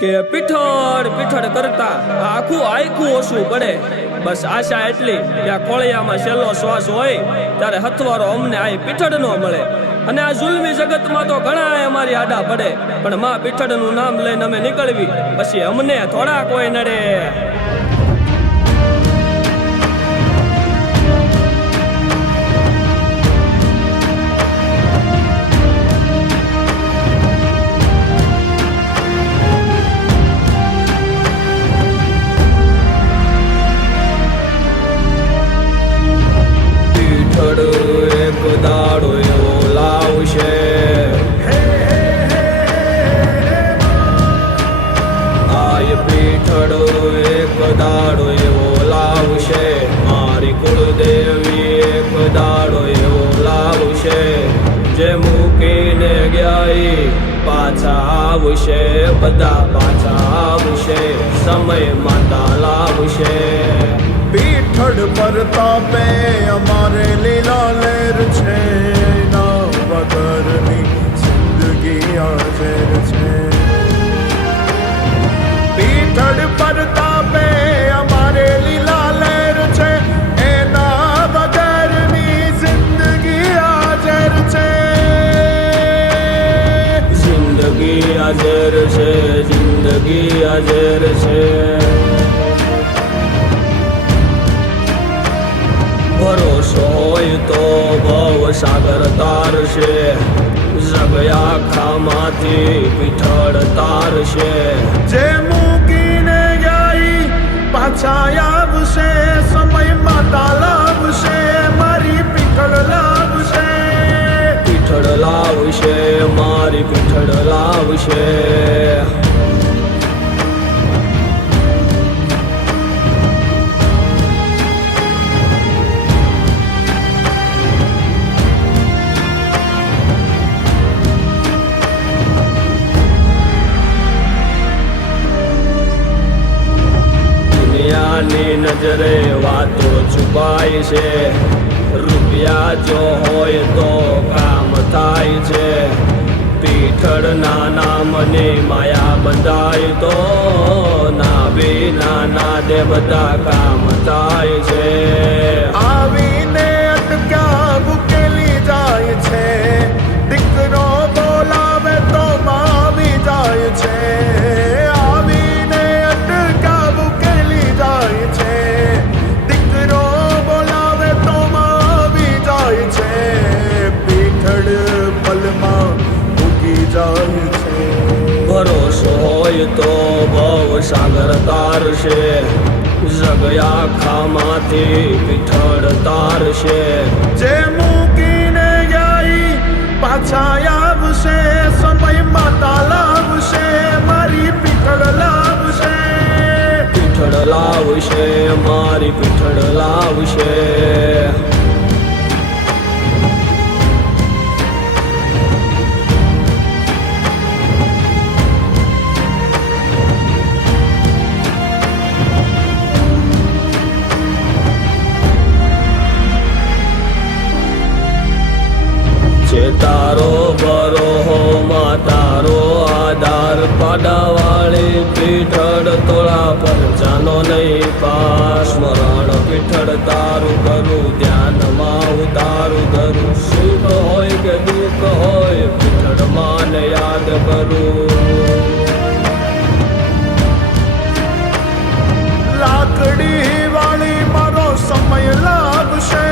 કે પીઠળ પીઠળ કરતા આખું આખું ઓછું પડે. બસ આશા એટલી કે આ કોળિયામાં છેલ્લો શ્વાસ હોય ત્યારે હથવારો અમને આ પીઠળ નો મળે. અને આ જુલ્મી જગતમાં તો ઘણા અમારી આડા પડે, પણ માં પીઠળનું નામ લઈને અમે નીકળવી પછી અમને થોડા કોઈ નડે. એક દાડો એવો લાવશે, આય પીઠળો એક દાડો એવો લાવશે, મારી કુળદેવી એક દાડો એવો લાવશે. જે મૂકીને ગયા પાછા આવશે, બધા પાછા આવશે, સમય માતા લાવશે. પીઠળ પરતાપે અમારે લીલા લેર છે, ના વગરની જિંદગી હાજર છે. પીઠળ પરતાપે અમારે લીલા લેર છે, એના વગરની જિંદગી હાજર છે. જિંદગી હાજર છે, જિંદગી હાજર છે. ભરોસો હોય તો ભવ સાગર તારશે, જગ આખામાંથી પીઠળ તારશે. જે મૂકીને ગઈ પાછા આવશે, સમય માતા લાવશે, મારી પીઠળ લાવશે. પીઠળ લાવશે, મારી પીઠળ લાવશે. ની નજરે વાતો છુપાય છે, રૂપિયા જો હોય તો કામ થાય છે. પીઠળના નામની માયા બંધાય તો ના વિના ના દે બધા કામ થાય છે. આવીને અટક્યા ઉકેલી જાય છે, દીકરો બોલાવે તો આવી જાય છે. આવીને અટક્યા ઉકેલી જાય છે, દીકરો બોલાવે તો આવી જાય છે. પીઠળ પલમાં ઉગી જાય છે. ભરોસો હોય તો ભવ સાગર તારશે, જગ આખામાંથી પીઠળ તારશે. જે મૂકીને ગઈ પાછા આવશે, સમય માતા લાવશે, મારી પીઠળ લાવશે. પીઠળ લાવશે, મારી પીઠળ લાવશે. તારો બરોહો માં તારો આધાર, પાડાવાળી પીઠળ તોળા પર જાનો નહીં પાસ. સ્મરણ પીઠળ તારું કરું, ધ્યાનમાં ઉતારું કરું. સુખ હોય કે દુઃખ હોય પીઠળ માને યાદ કરું. લાકડી વાળી મારો સમય લાવશે,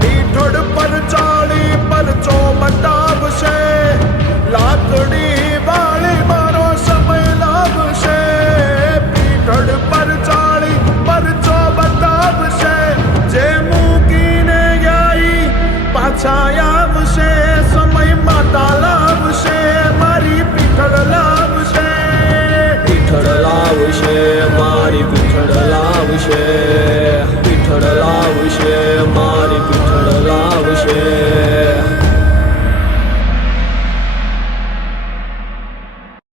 પીઠળ પર ચાળી પરચો બતાવશે. લાકડી વાળી મારો સમય લાવશે, પીઠળ પર ચાળી પરચો બતાવશે. જે મૂકીને ગઈ પાછા આવશે, સમય માતા લાવશે, મારી પીઠળ લાવશે. પીઠળ લાવશે, મારી પીઠળ લાવશે.